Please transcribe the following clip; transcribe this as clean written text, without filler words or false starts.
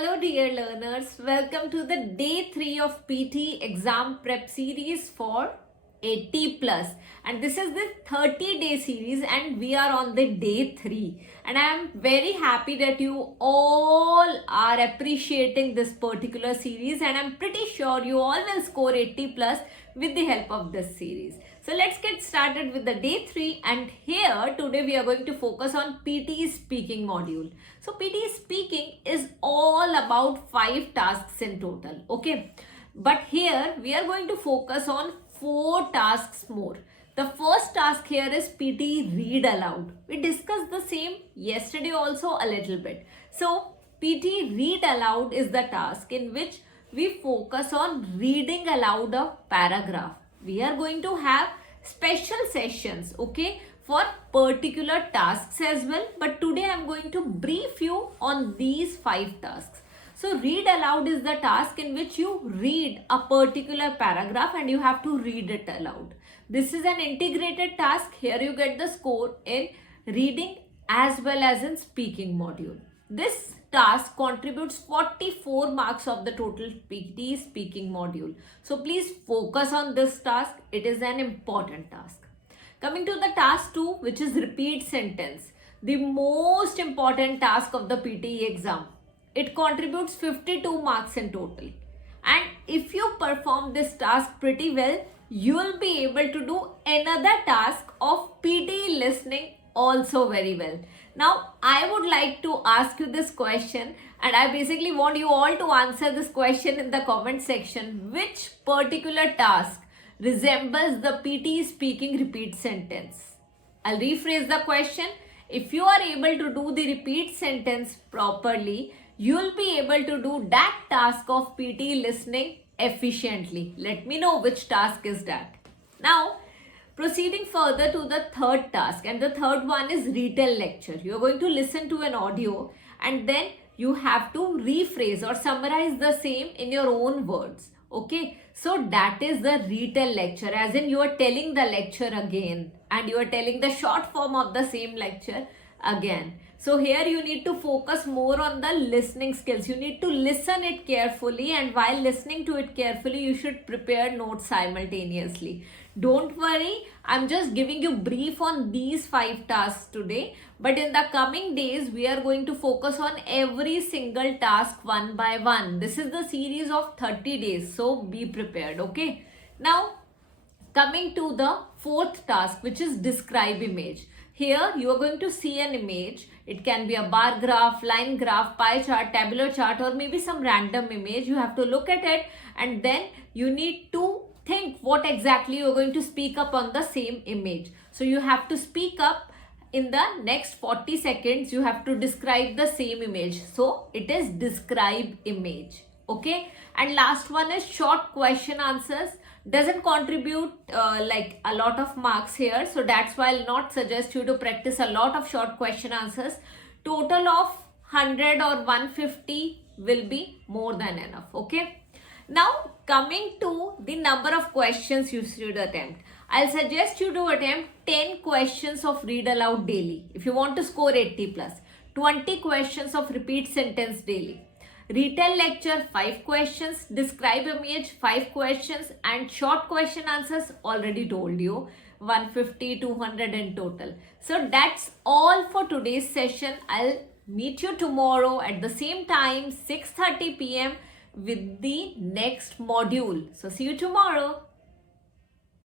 Hello dear learners, welcome to the day 3 of PTE Exam Prep series for 80 plus, and this is the 30-day series and we are on the day 3, and I am very happy that you all are appreciating this particular series, and I'm pretty sure you all will score 80 plus with the help of this series. So let's get started with the day 3, and here today we are going to focus on PTE Speaking module. So PTE Speaking is all about 5 tasks in total, okay? But here we are going to focus on 4 tasks more. The first task here is PTE Read Aloud. We discussed the same yesterday also a little bit. So PTE Read Aloud is the task in which we focus on reading aloud a paragraph. We are going to have special sessions, okay, for particular tasks as well, but today I am going to brief you on these 5 tasks. So read aloud is the task in which you read a particular paragraph and you have to read it aloud. This is an integrated task. Here you get the score in reading as well as in speaking module. This task contributes 44 marks of the total PTE speaking module. So please focus on this task. It is an important task. Coming to the task 2, which is repeat sentence, the most important task of the PTE exam. It contributes 52 marks in total. And if you perform this task pretty well, you will be able to do another task of PTE listening also very well. Now, I would like to ask you this question, and I basically want you all to answer this question in the comment section. Which particular task resembles the PTE speaking repeat sentence? I'll rephrase the question. If you are able to do the repeat sentence properly, you will be able to do that task of PTE listening efficiently. Let me know which task is that. Now, proceeding further to the third task, and the third one is Retell Lecture. You are going to listen to an audio and then you have to rephrase or summarize the same in your own words. Okay, so that is the Retell Lecture, as in you are telling the lecture again and you are telling the short form of the same lecture again. So here you need to focus more on the listening skills. You need to listen it carefully, and while listening to it carefully, you should prepare notes simultaneously. Don't worry, I'm just giving you brief on these 5 tasks today, but in the coming days, we are going to focus on every single task one by one. This is the series of 30 days, so be prepared, okay? Now, coming to the fourth task, which is Describe Image. Here, you are going to see an image. It can be a bar graph, line graph, pie chart, tabular chart, or maybe some random image. You have to look at it and then you need to think what exactly you're going to speak up on the same image. So you have to speak up in the next 40 seconds. You have to describe the same image. So it is Describe Image. Okay. And last one is short question answers. Doesn't contribute like a lot of marks here. So that's why I'll not suggest you to practice a lot of short question answers. Total of 100 or 150 will be more than enough. Okay. Now, coming to the number of questions you should attempt. I'll suggest you to attempt 10 questions of read aloud daily if you want to score 80 plus. 20 questions of repeat sentence daily. Retell lecture 5 questions, describe image 5 questions, and short question answers already told you 150, 200 in total. So that's all for today's session. I'll meet you tomorrow at the same time 6:30 p.m. with the next module. So see you tomorrow.